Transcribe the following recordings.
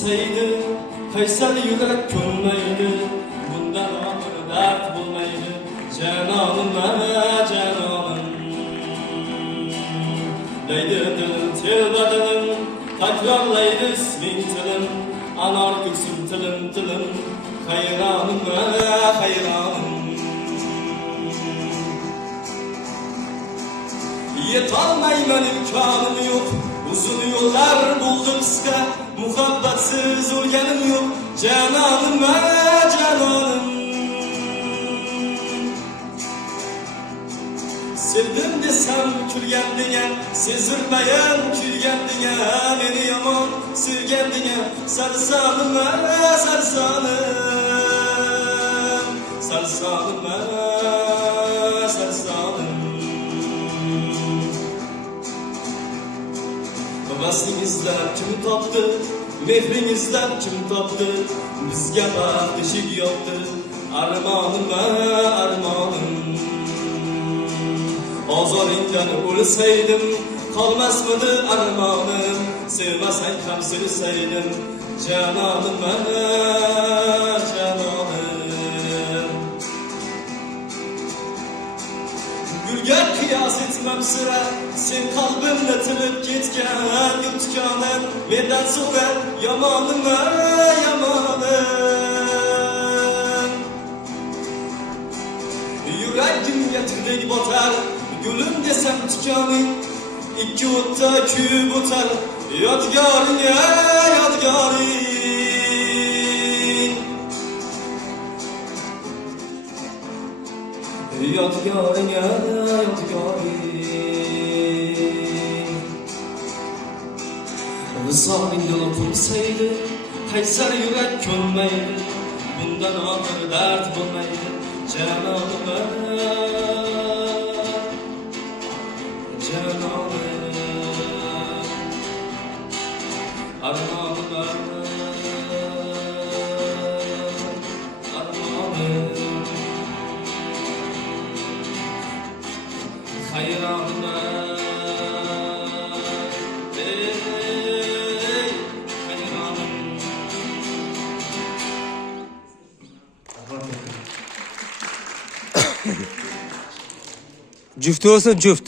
bo'lsaydi, qaysar yurak ko'nmaydi, bundan oxir dard bo'lmaydi, janonim janonim. Deydi dilim, telba dilim, takrorlaydi isming tilim, anor ko'ksim tilim tilim, hayronim hayronim. Yetolmayman, imkonim yo'q, uzun yo'llar bo'ldi qisqa, muhabbatsiz o'lganim yo'q, janonim janonim. Sevdim desam kulgan degan, sezilmagan kuygan degan, meni yomon sevgan degan, sarsonim sarsonim, sarsonim sarsonim. Havasingizdan kim topdi, mehringizdan kim topdi, bizga baxt eshik yopdi, armonim armonim. Ozoringdan o'lsaydim, qolmasmidi armonim, sevmasang ham sevsaydim, janonim janonim. Gulga qiyos etmam sira, sen qalbimda tilib ketgan yutganim, mendan so'ra yomonim yomonim. Yuragimga tildek botar, gulum desam tikoning, ikki o'tda kuyib o'tar, yodgoring yodgoring. Yodgoring yodgoring. Visoling yo'l bo'lsaydi, qaysar yurak ko'nmaydi, bundan oxir dard bo'lmaydi, janonim janonim. Armonim armonim. Hayronim hayronim. Juft olsun juft.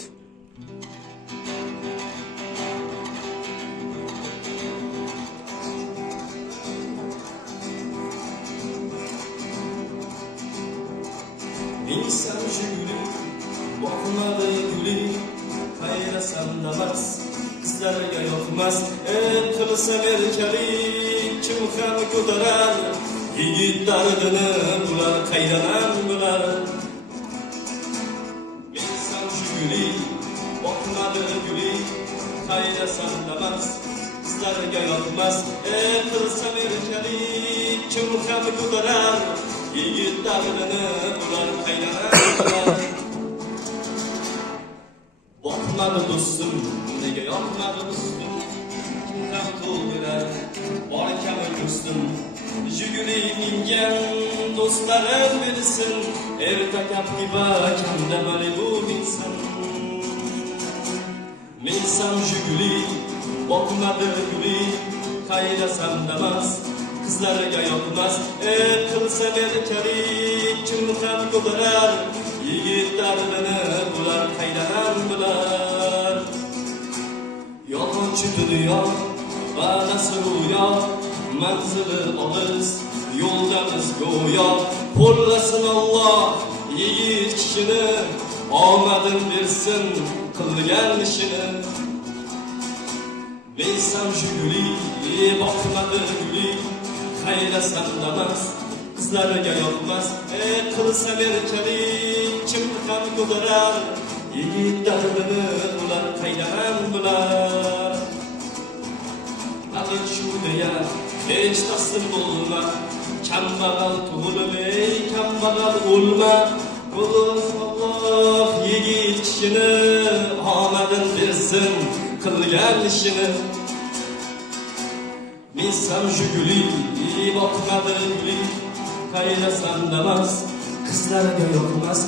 İnsan jügülü, bakmadı gülü, kayrasam damas, kızlarga yoqmas, qilsam erkalik, kim ham ko'tarar, yigit dardini bular qaydanan bular. İnsan jügülü, bakmadı gülü, kayrasam damas, kızlarga yoqmas, qilsam erkalik, kim ham ko'tarar, yigit dardini bular qaydanan bular. Bakmadı do'stim, nega yoqmadi do'stim, kimdan to'g'rilar, bor kami do'stim, jiguli mingan do'stlarim bilsin, erta Captiva kamda Malibu binsin. Minsam jiguli, bakmadı guli, qaydasam damas, qizlarga yoqmas, qilsam erkalik, kim ham ko'tarar, yigit dardini bular qaydanan bular. Yolg'onchi dunyo, va'dasi ro'yo, manzili olis, yo'ldamiz go'yo. Qo'llasin Alloh yigit kishini, omadin bersin qilgan ishini. Minsam jiguli, boqmadi guli, qaydasam damas, qizlarga yoqmas, qilsam erkalik, kim ham ko'tarar, yigit dardini bular qaydanan bular. Aql shu deya hech taslim bo'lma, kambag'al tug'ilib kambag'al o'lma. Alloh yigit kishini, omadin bersin qilgan ishini. Minsam jiguli, boqmadi guli, qaydasam damas, qizlarga yoqmas,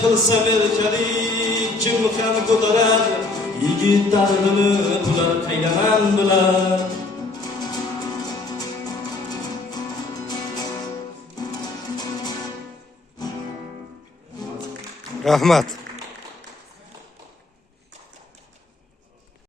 qilsam erkalik, kim ham ko'tarar, yigit dardini bular qaydanan bular. Rahmat.